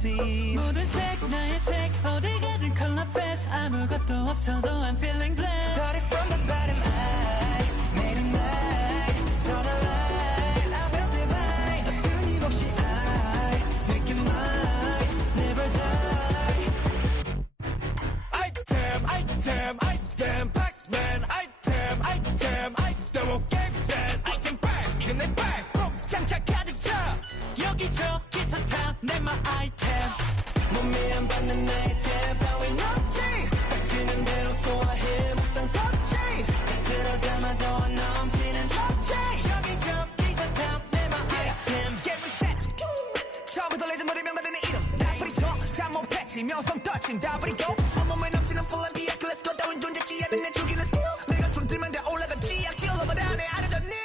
galaxy. 모든 색 나의 색 어디 가든 color flash 아무것도 없어도 I'm feeling blessed. Started from the bottom I made it mine. Saw the light I felt divine. 끊임없이 I make it mine. Never die. Item Pac-Man item 게임 셋 item back 이건 내 back 꼭 장착 가득 차 여기저기서 탐내 my item 몸에 안 받는 아이템 따윈 없지 닥치는 대로 소화해 먹던 섭취 스스로 담아도 넘치는 접시 여기저기서 탐내 my item 게임 reset 처음부터 레전더리 명단되는 이름 나 소리쳐 잘 못했지 명성 touching 다 버리고 온몸에 넘치는 full and be let's go 따윈 존재치 않은 내 죽이는 skill 내가 손 들면 돼 올라가지 않길 over down I don't know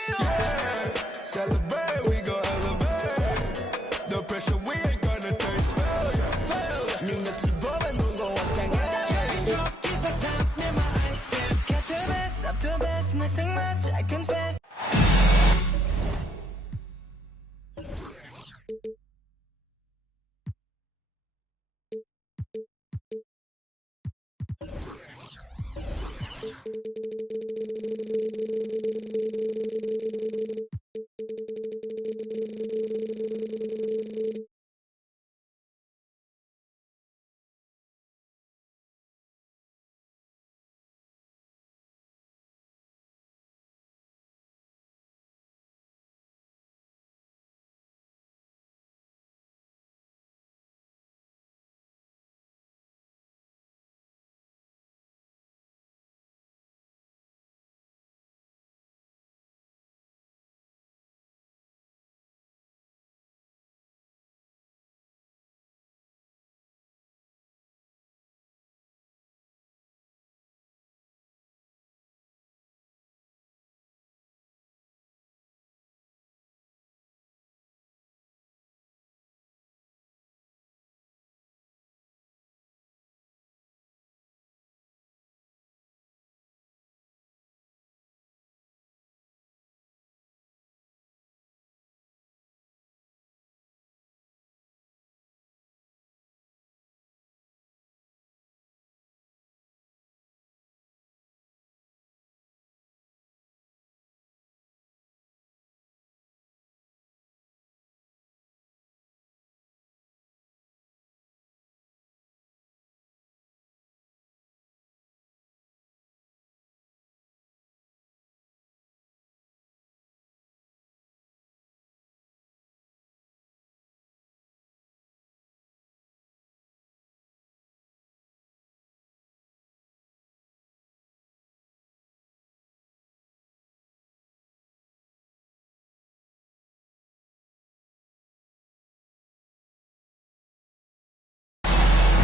Celebrate, we gon' elevate. No pressure, we ain't gonna taste failure. 능력치 보면 눈고 확장해 여기저기서 탐내 my item Got the best of the best nothing much I confess.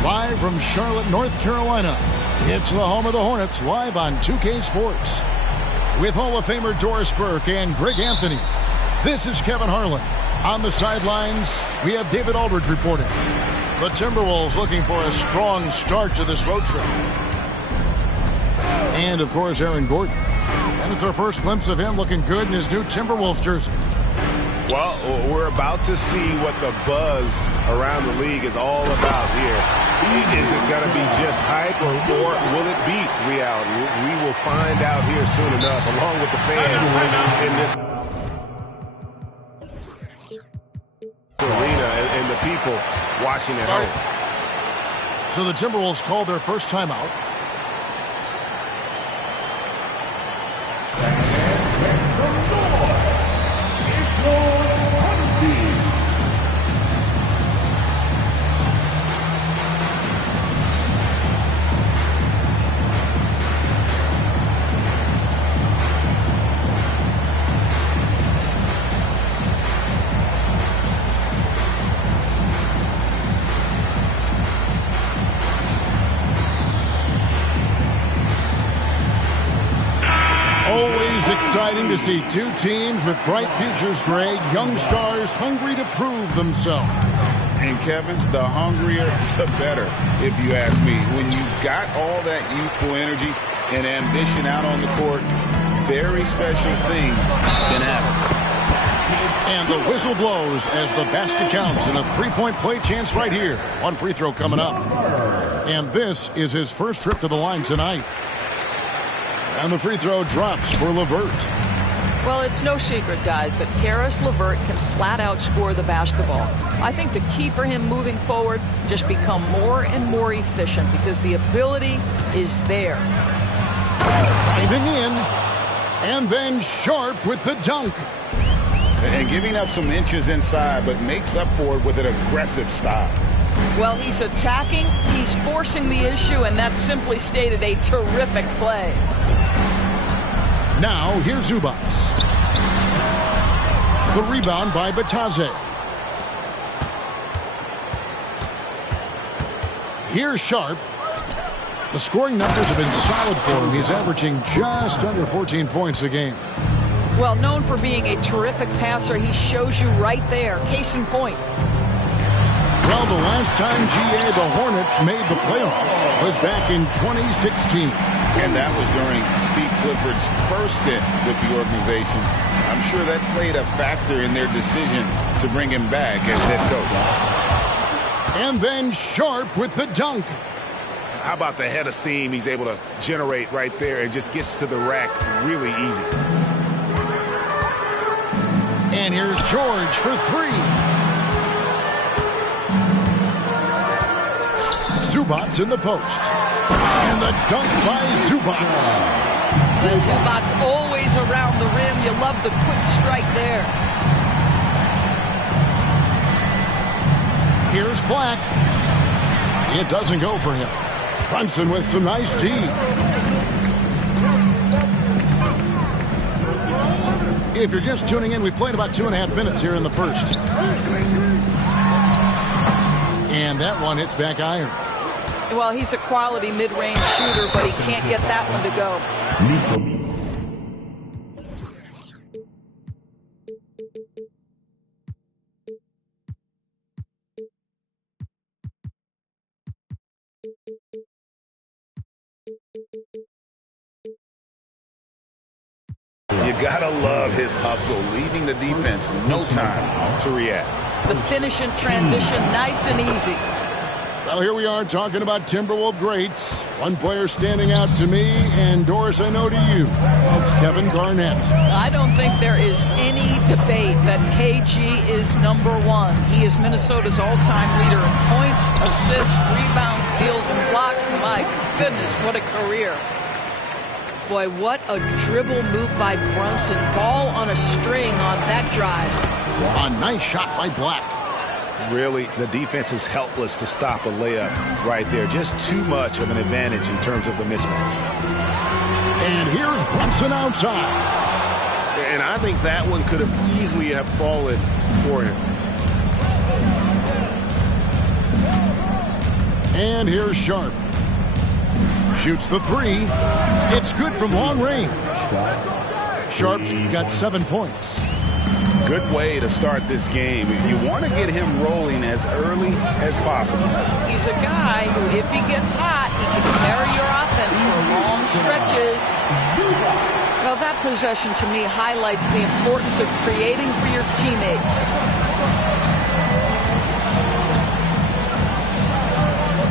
Live from Charlotte, North Carolina, it's the home of the Hornets, live on 2K Sports. With Hall of Famer Doris Burke and Greg Anthony, this is Kevin Harlan. On the sidelines, we have David Aldridge reporting. The Timberwolves looking for a strong start to this road trip. And, of course, Aaron Gordon. And it's our first glimpse of him looking good in his new Timberwolves jersey. Well, we're about to see what the buzz around the league is all about here. Is it going to be just hype or will it be reality? We will find out here soon enough, along with the fans in this arena and the people watching at home. So the Timberwolves called their first timeout. Exciting to see two teams with bright futures, Greg. Young stars hungry to prove themselves. And Kevin, the hungrier, the better, if you ask me. When you've got all that youthful energy and ambition out on the court, very special things can happen. And the whistle blows as the basket counts, and a three-point play chance right here. One free throw coming up. And this is his first trip to the line tonight. And the free throw drops for LeVert. Well, it's no secret, guys, that Karis LeVert can flat out score the basketball. I think the key for him moving forward, just become more and more efficient because the ability is there. Driving in, and then Sharp with the dunk. And giving up some inches inside, but makes up for it with an aggressive stop. Well, he's attacking, he's forcing the issue, and that's simply stated a terrific play. Now, here's Zubac. The rebound by Bataze. Here's Sharp. The scoring numbers have been solid for him. He's averaging just under 14 points a game. Well, known for being a terrific passer, he shows you right there. Case in point. Well, the last time GA the Hornets made the playoffs was back in 2016. And that was during Steve Clifford's first stint with the organization. I'm sure that played a factor in their decision to bring him back as head coach. And then Sharp with the dunk. How about the head of steam he's able to generate right there and just gets to the rack really easy. And here's George for three. Zubac in the post. And the dunk by Zubac. The Zubac's always around the rim. You love the quick strike there. Here's Black. It doesn't go for him. Brunson with some nice D. If you're just tuning in, we've played about 2.5 minutes here in the first. And that one hits back iron. Well, he's a quality mid-range shooter, but he can't get that one to go. You gotta love his hustle, leaving the defense no time to react. The finish in transition, nice and easy. Well, here we are talking about Timberwolves greats. One player standing out to me, and Doris, I know to you. That's Kevin Garnett. I don't think there is any debate that KG is #1. He is Minnesota's all-time leader in points, assists, rebounds, steals, and blocks. My goodness, what a career. Boy, what a dribble move by Brunson. Ball on a string on that drive. A nice shot by Black. Really, the defense is helpless to stop a layup right there. Just too much of an advantage in terms of the mismatch. And here's Brunson outside. And I think that one could have easily have fallen for him. And here's Sharp. Shoots the three. It's good from long range. Sharp's got 7 points. Good way to start this game. You want to get him rolling as early as possible. He's a guy who, if he gets hot, he can carry your offense for long stretches. Well, that possession to me highlights the importance of creating for your teammates.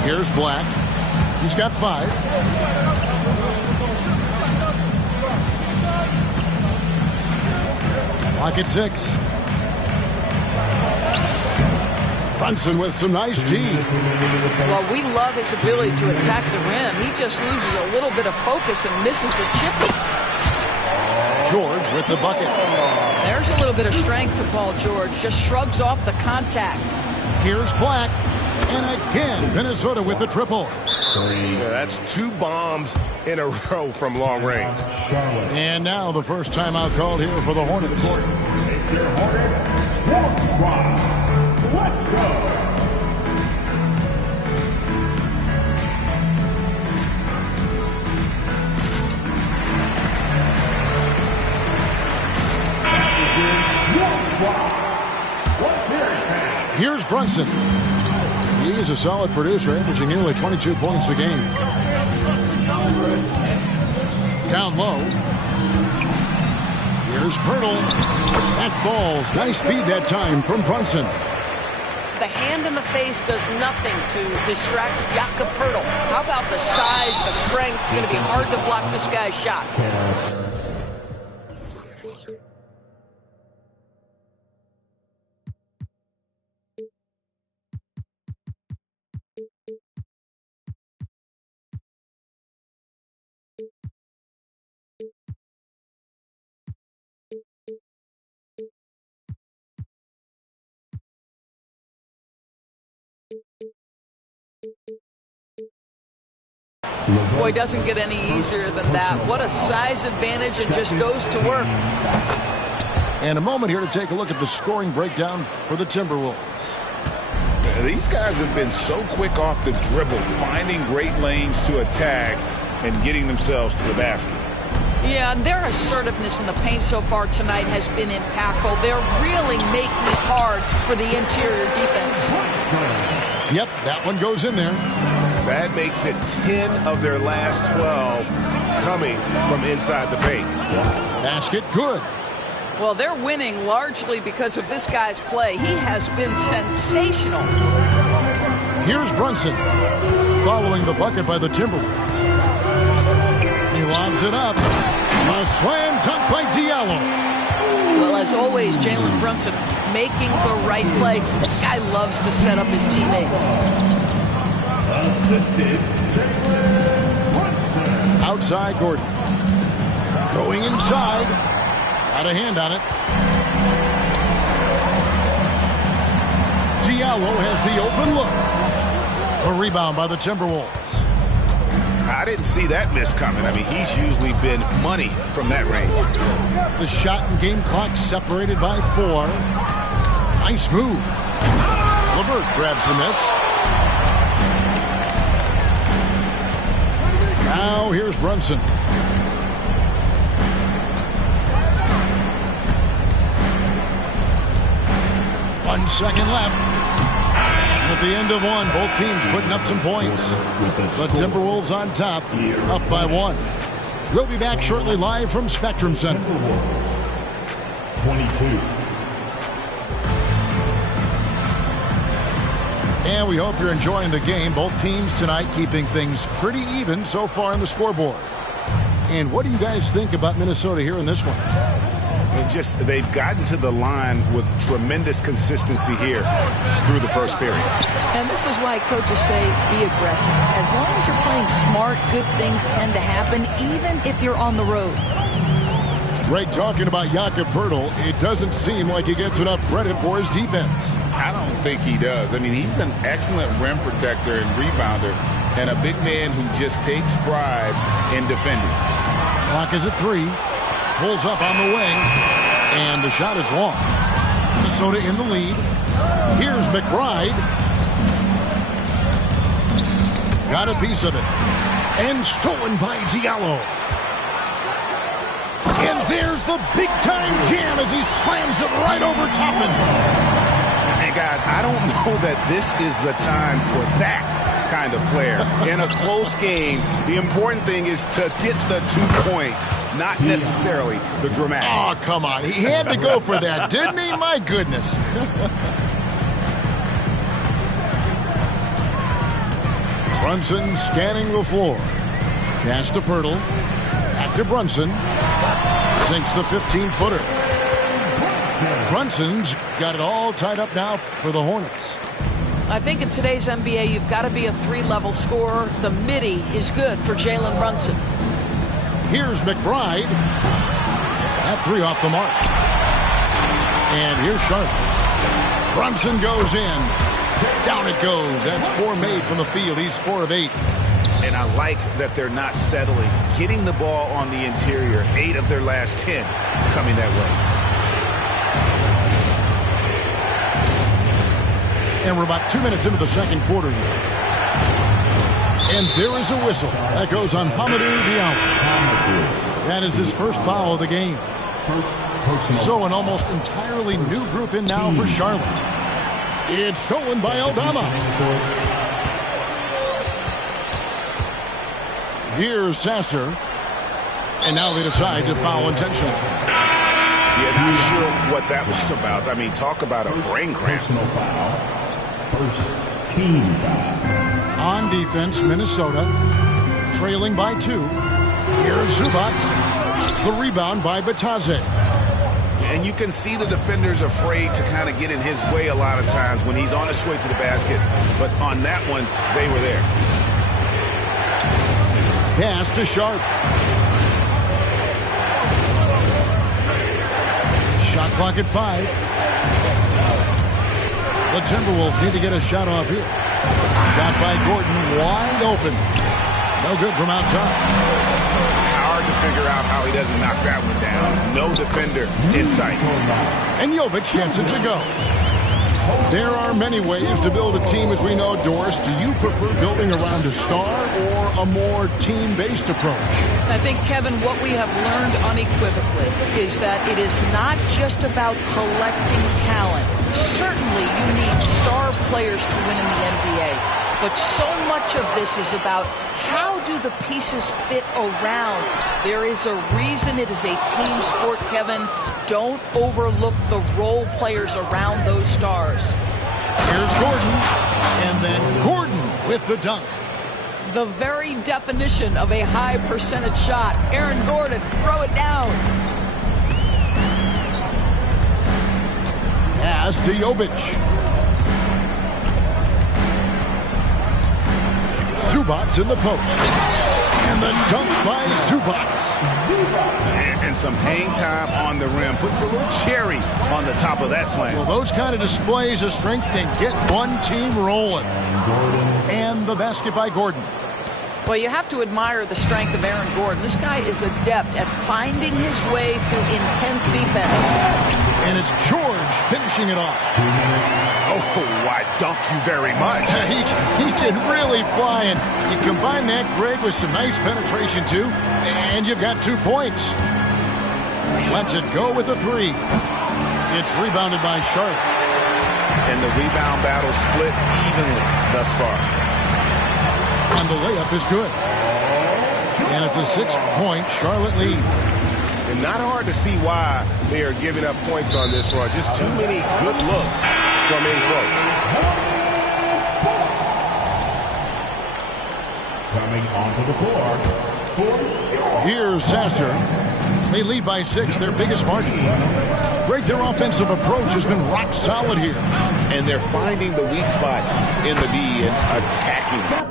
Here's Black. He's got 5. Black at 6. Brunson with some nice D. Well, we love his ability to attack the rim. He just loses a little bit of focus and misses the chippy. George with the bucket. There's a little bit of strength to Paul George. Just shrugs off the contact. Here's Black. And again, Minnesota with the triple. Yeah, that's 2 bombs in a row from long range. And now the first timeout called here for the Hornets. Let's go. Here's Brunson. He's a solid producer, averaging nearly 22 points a game. Down low. Here's Pirtle. That falls. Nice feed that time from Brunson. The hand in the face does nothing to distract Jakob Pirtle. How about the size, the strength? It's going to be hard to block this guy's shot. Boy, doesn't get any easier than that. What a size advantage, and just goes to work. And a moment here to take a look at the scoring breakdown for the Timberwolves. These guys have been so quick off the dribble, finding great lanes to attack and getting themselves to the basket. Yeah, and their assertiveness in the paint so far tonight has been impactful. They're really making it hard for the interior defense. Yep, that one goes in there. That makes it 10 of their last 12 coming from inside the paint. Basket good. Well, they're winning largely because of this guy's play. He has been sensational. Here's Brunson following the bucket by the Timberwolves. He lobs it up. A slam dunk by Diallo. Well, as always, Jalen Brunson making the right play. This guy loves to set up his teammates. Assisted Brunson. Outside Gordon. Going inside. Got a hand on it. Diallo has the open look. A rebound by the Timberwolves. I didn't see that miss coming. I mean, he's usually been money from that range. The shot and game clock separated by 4. Nice move. LeVert grabs the miss. Now here's Brunson. 1 second left. And at the end of one, both teams putting up some points. The Timberwolves on top, up by 1. We'll be back shortly live from Spectrum Center. 22. And we hope you're enjoying the game. Both teams tonight keeping things pretty even so far on the scoreboard. And what do you guys think about Minnesota here in this one? They've gotten to the line with tremendous consistency here through the first period. And this is why coaches say be aggressive. As long as you're playing smart, good things tend to happen, even if you're on the road. Greg, talking about Jakob Pirtle, it doesn't seem like he gets enough credit for his defense. I don't think he does. I mean, he's an excellent rim protector and rebounder, and a big man who just takes pride in defending. Clock is at 3. Pulls up on the wing, and the shot is long. Minnesota in the lead. Here's McBride. Got a piece of it. And stolen by Diallo. And there's the big-time jam as he slams it right over Toppin. And guys, I don't know that this is the time for that kind of flair. In a close game, the important thing is to get the 2 points, not necessarily the dramatics. Oh, come on. He had to go for that, didn't he? My goodness. Brunson scanning the floor. Pass to Pirtle. Back to Brunson. Sinks the 15-footer. Brunson's got it all tied up now for the Hornets. I think in today's NBA, you've got to be a 3-level scorer. The midi is good for Jalen Brunson. Here's McBride. That 3 off the mark. And here's Sharp. Brunson goes in. Down it goes. That's 4 made from the field. He's 4 of 8. And I like that they're not settling. Getting the ball on the interior, 8 of their last 10 coming that way. And we're about 2 minutes into the second quarter here. And there is a whistle. That goes on Hamidou Diallo. That is his first foul of the game. So an almost entirely new group in now for Charlotte. It's stolen by Aldama. Here's Sasser. And now they decide to foul intentionally. Yeah, not sure what that was about. I mean, talk about a brain cramp. Personal foul. First team foul. On defense, Minnesota trailing by 2. Here's Zubac. The rebound by Batadze. And you can see the defenders afraid to kind of get in his way a lot of times when he's on his way to the basket. But on that one, they were there. Pass to Sharp. Shot clock at 5. The Timberwolves need to get a shot off here. Shot by Gordon, wide open. No good from outside. Hard to figure out how he doesn't knock that one down. No defender in sight. And Jovic gets it to go. There are many ways to build a team, as we know, Doris. Do you prefer building around a star or a more team-based approach? I think, Kevin, what we have learned unequivocally is that it is not just about collecting talent. Certainly, you need star players to win in the NBA. But so much of this is about how do the pieces fit around. There is a reason it is a team sport, Kevin. Don't overlook the role players around those stars. Here's Gordon, and then Gordon with the dunk. The very definition of a high percentage shot. Aaron Gordon, throw it down. Pass to Jovic. Zubac in the post. And the dunk by Zubac. And some hang time on the rim. Puts a little cherry on the top of that slam. Well, those kind of displays of strength can get one team rolling. And the basket by Gordon. Well, you have to admire the strength of Aaron Gordon. This guy is adept at finding his way through intense defense. And it's George finishing it off. Oh, I dunk you very much. He can really fly, and you combine that, Greg, with some nice penetration, too, and you've got 2 points. Lets it go with a 3. It's rebounded by Charlotte. And the rebound battle split evenly thus far. And the layup is good. And it's a 6-point Charlotte lead. And not hard to see why they are giving up points on this run. Just too many good looks from in close. Coming onto the floor. Here's Sasser. They lead by 6, their biggest margin. Greg, their offensive approach has been rock solid here. And they're finding the weak spots in the D and attacking them.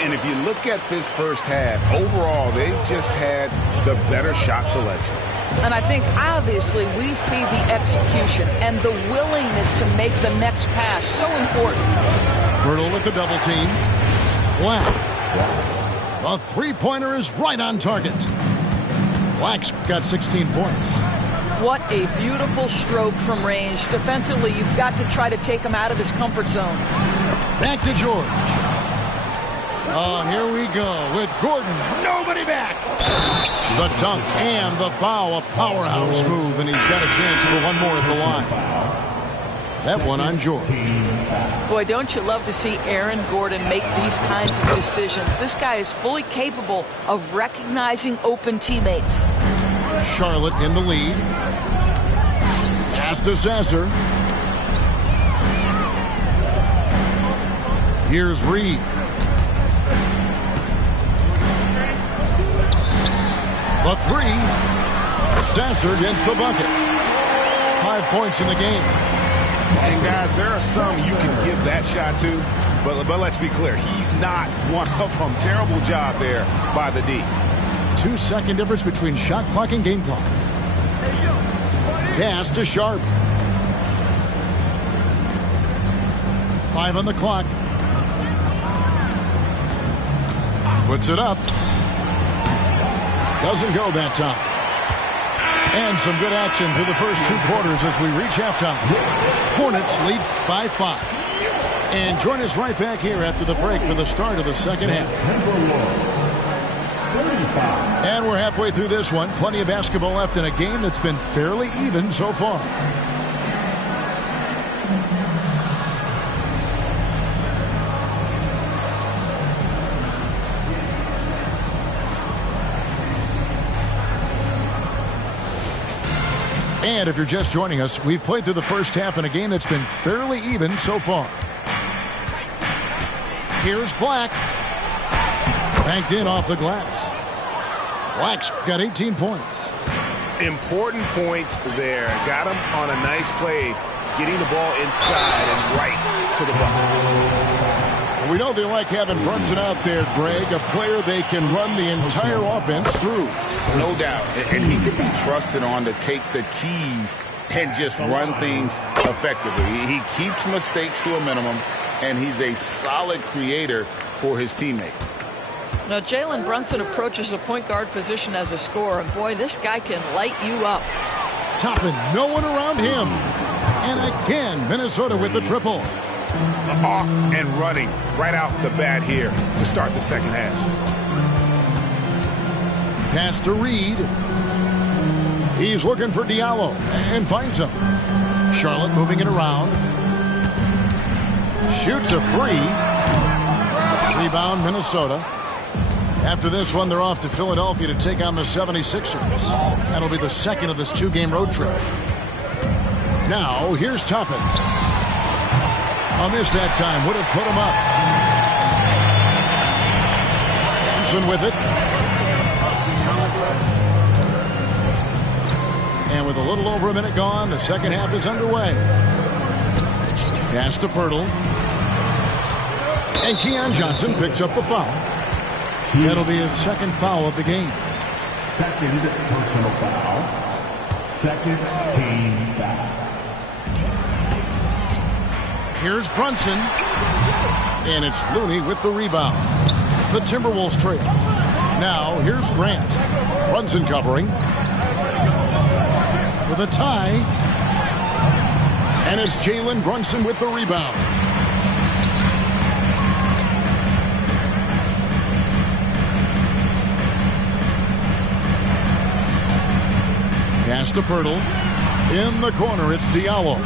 And if you look at this first half, overall, they've just had the better shot selection. And I think, obviously, we see the execution and the willingness to make the next pass so important. Bertle with the double team. Black. The three-pointer is right on target. Black's got 16 points. What a beautiful stroke from range. Defensively, you've got to try to take him out of his comfort zone. Back to George. Oh, here we go with Gordon. Nobody back. The dunk and the foul. A powerhouse move, and he's got a chance for one more at the line. That one on George. Boy, don't you love to see Aaron Gordon make these kinds of decisions. This guy is fully capable of recognizing open teammates. Charlotte in the lead. Pass to Sasser. Here's Reed. The three. Sasser gets the bucket. 5 points in the game. And guys, there are some you can give that shot to, but let's be clear, he's not one of them. Terrible job there by the D. 2-second difference between shot clock and game clock. Pass to Sharp. 5 on the clock. Puts it up. Doesn't go that time. And some good action through the first 2 quarters as we reach halftime. Hornets lead by 5. And join us right back here after the break for the start of the second half. And we're halfway through this one. Plenty of basketball left in a game that's been fairly even so far. And if you're just joining us, we've played through the first half in a game that's been fairly even so far. Here's Black. Banked in off the glass. Black's got 18 points. Important points there. Got him on a nice play, getting the ball inside and right to the bucket. We know they like having Brunson out there, Greg, a player they can run the entire offense through. No doubt. And he can be trusted on to take the keys and just run things effectively. He keeps mistakes to a minimum, and he's a solid creator for his teammates. Now, Jalen Brunson approaches the point guard position as a scorer, and boy, this guy can light you up. Toppin, no one around him. And again, Minnesota with the triple. Off and running right off the bat here to start the second half. Pass to Reed. He's looking for Diallo and finds him. Charlotte moving it around. Shoots a three. Rebound, Minnesota. After this one, they're off to Philadelphia to take on the 76ers. That'll be the second of this two-game road trip. Now, here's Toppin. A miss that time. Would have put him up. Thompson with it. And with a little over a minute gone, the second half is underway. Pass to Pirtle. And Keon Johnson picks up the foul. That'll be his second foul of the game. Second personal foul. Second team foul. Here's Brunson. And it's Looney with the rebound. The Timberwolves trail. Now, here's Grant. Brunson covering. For the tie. And it's Jalen Brunson with the rebound. Pass to Pirtle. In the corner, it's Diallo.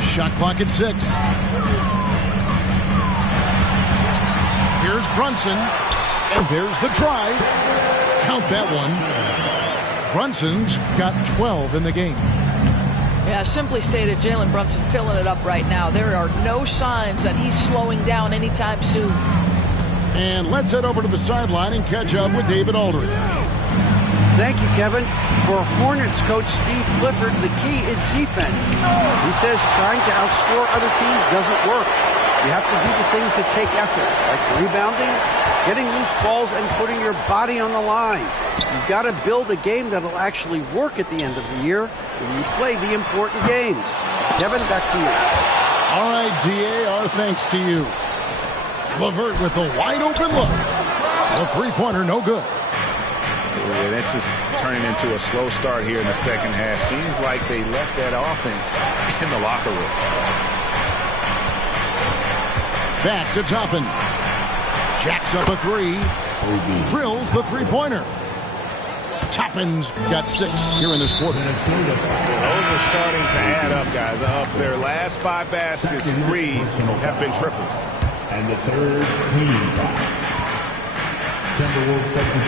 Shot clock at 6. Here's Brunson. And there's the try. Count that one. Brunson's got 12 in the game. Yeah, simply stated, Jalen Brunson filling it up right now. There are no signs that he's slowing down anytime soon. And let's head over to the sideline and catch up with David Aldridge. Thank you, Kevin. For Hornets coach Steve Clifford, the key is defense. He says trying to outscore other teams doesn't work. You have to do the things that take effort, like rebounding, getting loose balls, and putting your body on the line. You've got to build a game that'll actually work at the end of the year when you play the important games. Kevin, back to you. All right, DA, our thanks to you. LeVert with a wide-open look. The three-pointer, no good. Yeah, this is turning into a slow start here in the second half. Seems like they left that offense in the locker room. Back to Toppin. Jacks up a three. Drills the three-pointer. Toppin's got 6 here in this quarter. Those are starting to add up, guys. Of their last 5 baskets, 3 have been triples. And the third team foul.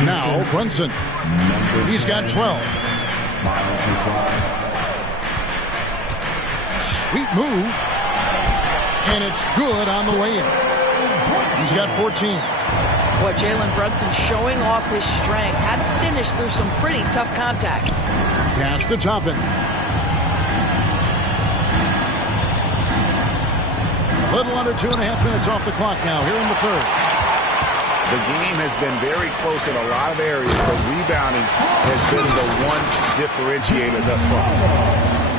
Now Brunson. He's got 12. Sweet move. And it's good on the way-in. He's got 14. Boy, Jalen Brunson showing off his strength. Had to finish through some pretty tough contact. Pass to Toppin. A little under 2.5 minutes off the clock now here in the third. The game has been very close in a lot of areas, but rebounding has been the one differentiator thus far.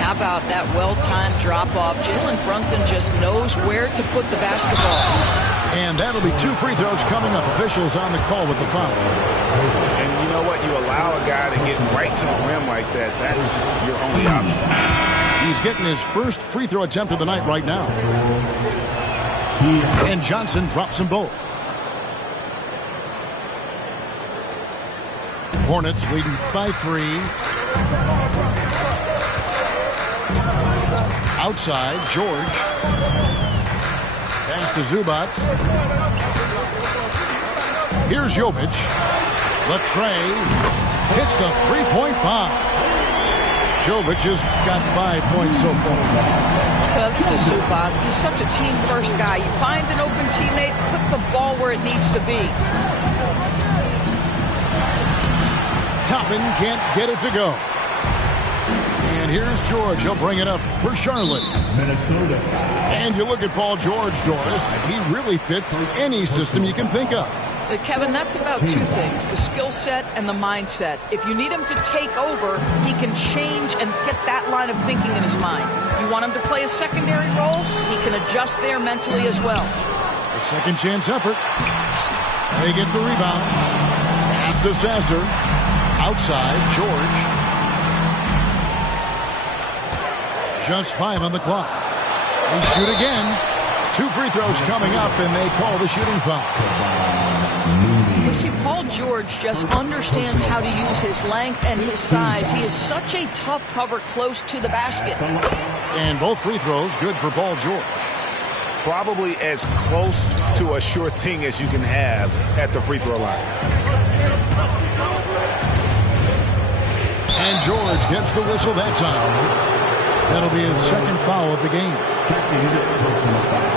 How about that well-timed drop-off? Jalen Brunson just knows where to put the basketball. And that'll be 2 free throws coming up. Officials on the call with the foul. And you know what? You allow a guy to get right to the rim like that. That's your only option. He's getting his first free throw attempt of the night right now. And Johnson drops them both. Hornets leading by 3. Outside, George. Pass to Zubac. Here's Jovic. Latrey hits the three-point bomb. Jovic has got 5 points so far. Well, this is Zubac. He's such a team-first guy. You find an open teammate, put the ball where it needs to be. Toppin can't get it to go. And here's George. He'll bring it up for Charlotte. Minnesota. And you look at Paul George, Doris. He really fits in any system you can think of. Kevin, that's about two things, the skill set and the mindset. If you need him to take over, he can change and get that line of thinking in his mind. You want him to play a secondary role, he can adjust there mentally as well. A second chance effort. They get the rebound. Pass to Sasser. Outside, George. Just 5 on the clock. They shoot again. 2 free throws coming up, and they call the shooting foul. You see, Paul George just understands how to use his length and his size. He is such a tough cover close to the basket. And both free throws good for Paul George. Probably as close to a sure thing as you can have at the free throw line. And George gets the whistle that time. That'll be his second foul of the game. Second personal foul.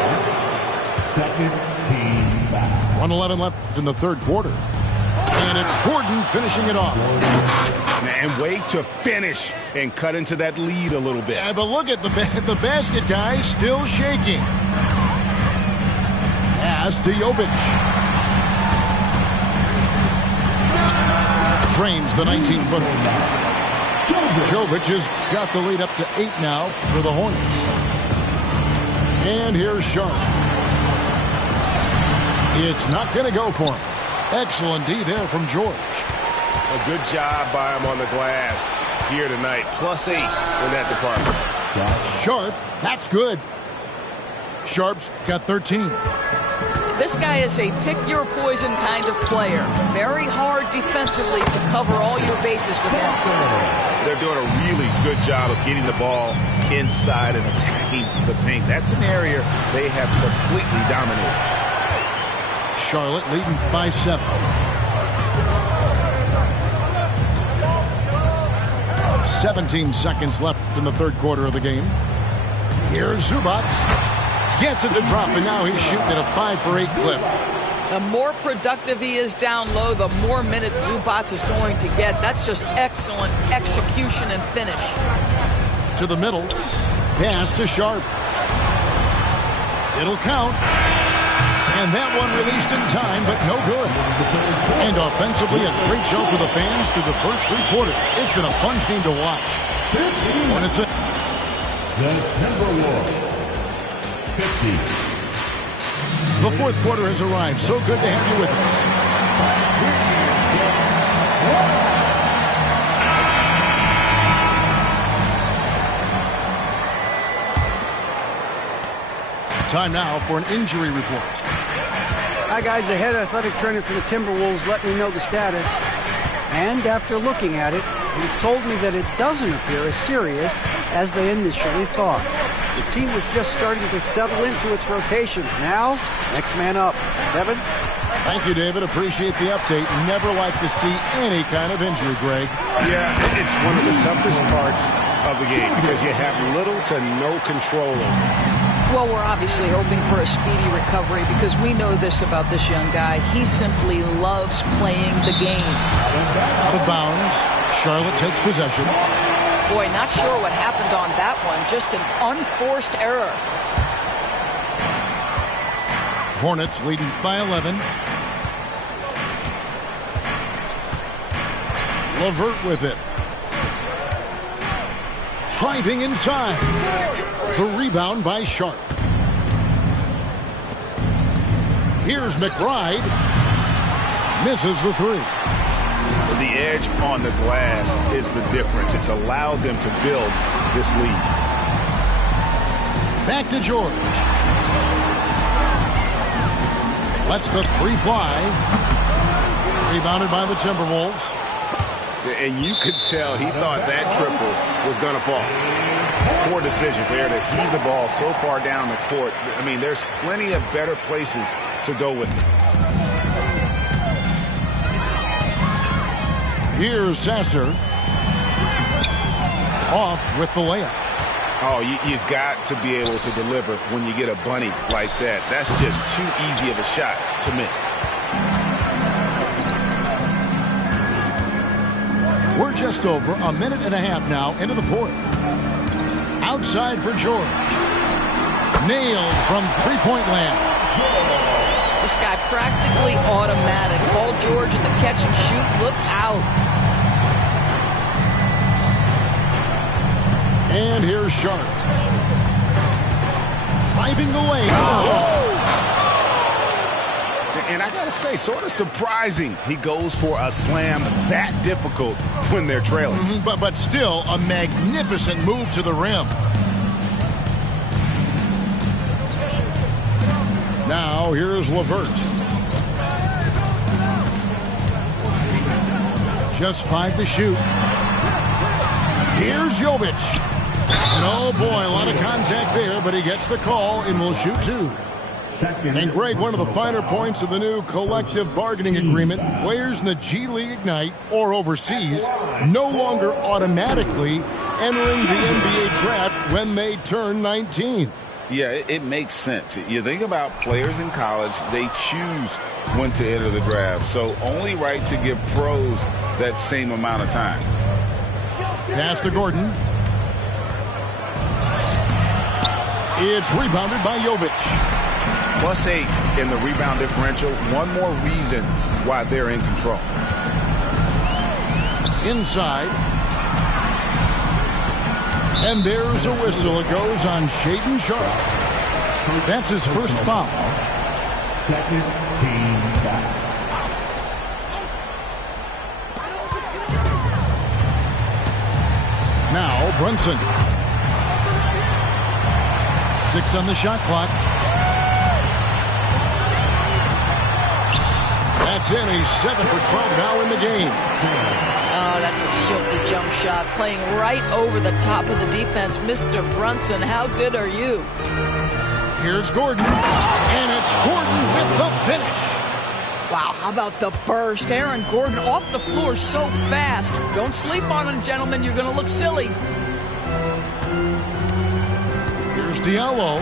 Second team foul. 1:11 left in the third quarter. And it's Gordon finishing it off. And way to finish and cut into that lead a little bit. Yeah, but look at the basket guy still shaking. Pass to Jovic. Drains the 19-footer. Jovic has got the lead up to 8 now for the Hornets. And here's Sharp. It's not going to go for him. Excellent D there from George. A good job by him on the glass here tonight. +8 in that department. Sharp, that's good. Sharp's got 13. This guy is a pick-your-poison kind of player. Very hard defensively to cover all your bases with him. They're doing a really good job of getting the ball inside and attacking the paint. That's an area they have completely dominated. Charlotte leading by 7. "17 seconds left in the third quarter of the game. Here's Zubac. Gets it to drop, and now he's shooting at a 5-for-8 clip. The more productive he is down low, the more minutes Zubac is going to get. That's just excellent execution and finish. To the middle. Pass to Sharp. It'll count. And that one released in time, but no good. And offensively, a great show for the fans through the first 3 quarters. It's been a fun game to watch. Hornets. The Timberwolves. 50. The fourth quarter has arrived. So good to have you with us. Time now for an injury report. Hi, guys. The head athletic trainer for the Timberwolves let me know the status. And after looking at it, he's told me that it doesn't appear as serious as they initially thought. The team was just starting to settle into its rotations. Now, next man up. Kevin? Thank you, David. Appreciate the update. Never like to see any kind of injury, Greg. Yeah, it's one of the toughest parts of the game because you have little to no control over it. Well, we're obviously hoping for a speedy recovery because we know this about this young guy. He simply loves playing the game. Out of bounds. Charlotte takes possession. Boy, not sure what happened on that one. Just an unforced error. Hornets leading by 11. LeVert with it. Driving inside. The rebound by Sharp. Here's McBride. Misses the 3. The edge on the glass is the difference. It's allowed them to build this lead. Back to George. Lets the 3 fly. Rebounded by the Timberwolves. And you could tell he thought that triple was going to fall. Poor decision there to heave the ball so far down the court. I mean, there's plenty of better places to go with it. Here's Sasser. off with the layup. Oh, you've got to be able to deliver when you get a bunny like that. That's just too easy of a shot to miss. We're just over a minute and a half now into the fourth. Outside for George. Nailed from three-point land. This guy practically automatic. Paul George in the catch and shoot. Look out. And here's Sharp. Driving the lane. Oh. And I got to say, sort of surprising he goes for a slam that difficult when they're trailing. But still a magnificent move to the rim. Now here's LeVert. Just 5 to shoot. Here's Jovic. And oh boy, a lot of contact there, but he gets the call and will shoot 2. And Greg, one of the finer points of the new collective bargaining agreement, players in the G League Ignite or overseas no longer automatically entering the NBA draft when they turn 19. Yeah, it makes sense. You think about players in college, they choose when to enter the draft. So only right to give pros that same amount of time. Pass to Gordon. It's rebounded by Jovic. +8 in the rebound differential. One more reason why they're in control. Inside. And there's a whistle. It goes on Shaedon Sharp. That's his first foul. Second team foul. Now Brunson. 6 on the shot clock. That's in. He's 7 for 12 now in the game. Oh, that's a silky jump shot. Playing right over the top of the defense. Mr. Brunson, how good are you? Here's Gordon. And it's Gordon with the finish. Wow, how about the burst? Aaron Gordon off the floor so fast. Don't sleep on him, gentlemen. You're going to look silly. Here's Diallo.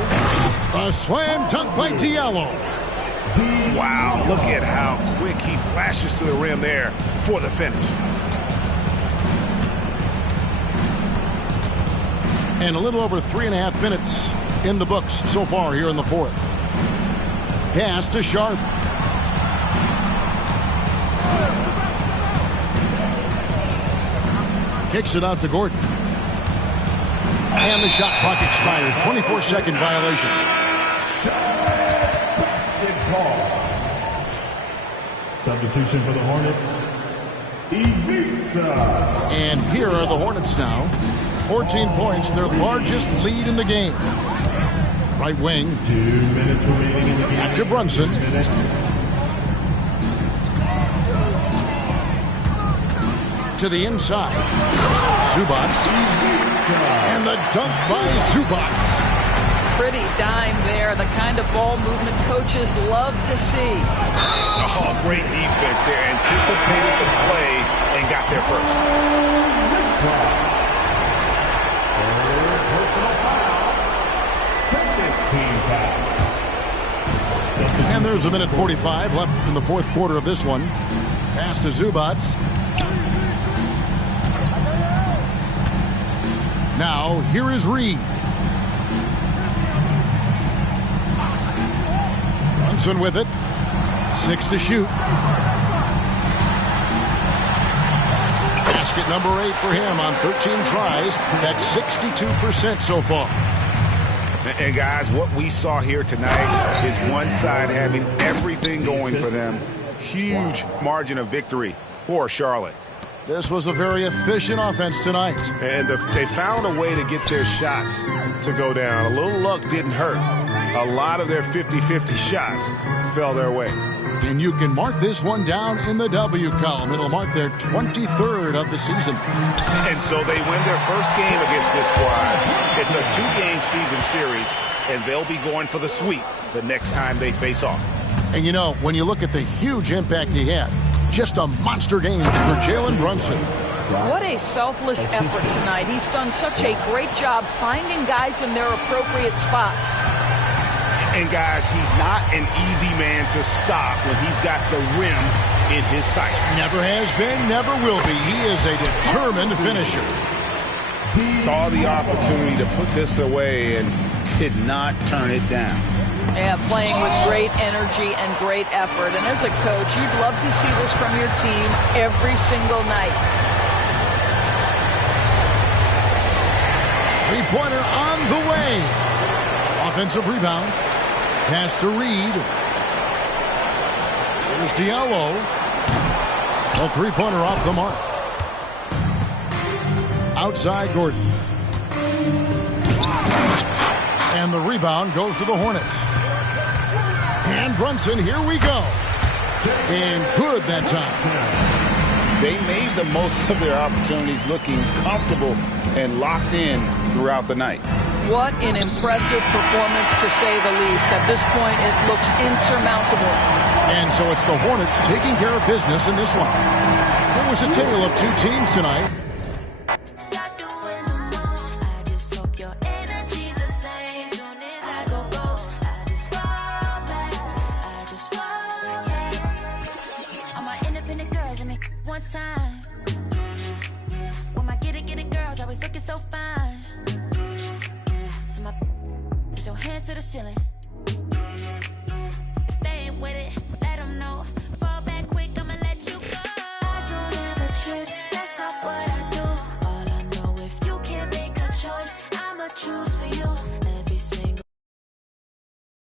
A slam dunk by Diallo. Wow, look at how quick he flashes to the rim there for the finish. And a little over 3.5 minutes in the books so far here in the fourth. Pass to Sharp. Kicks it out to Gordon. And the shot clock expires. 24-second violation. Substitution for the Hornets, Ivica. And here are the Hornets now. 14 points, their largest lead in the game. Right wing. 2 minutes remaining in the game. Back to Brunson. To the inside. Zubac. And the dunk by Zubac. Pretty dime there. The kind of ball movement coaches love to see. Oh, great defense there. Anticipated the play and got there first. And there's a minute 45 left in the fourth quarter of this one. Pass to Zubac. Now, here is Reed. Brunson with it. 6 to shoot. Basket number 8 for him on 13 tries. That's 62% so far. And guys, what we saw here tonight is one side having everything going for them. Huge margin of victory for Charlotte. This was a very efficient offense tonight. And they found a way to get their shots to go down. A little luck didn't hurt. A lot of their 50-50 shots fell their way. And you can mark this one down in the W column. It'll mark their 23rd of the season. And so they win their first game against this squad. It's a 2-game season series, and they'll be going for the sweep the next time they face off. And you know, when you look at the huge impact he had, just a monster game for Jalen Brunson. What a selfless effort tonight. He's done such a great job finding guys in their appropriate spots. And guys, he's not an easy man to stop when he's got the rim in his sights. Never has been, never will be. He is a determined finisher. Saw the opportunity to put this away and did not turn it down. Yeah, playing with great energy and great effort. And as a coach, you'd love to see this from your team every single night. Three-pointer on the way. Offensive rebound. Pass to Reed. Here's Diallo. A three-pointer off the mark. Outside Gordon. And the rebound goes to the Hornets. And Brunson, here we go. And good that time. They made the most of their opportunities, looking comfortable and locked in throughout the night. What an impressive performance, to say the least. At this point, it looks insurmountable. And so it's the Hornets taking care of business in this one. It was a tale of two teams tonight. One time, when my get it girls always looking so fine. So my put your hands to the ceiling.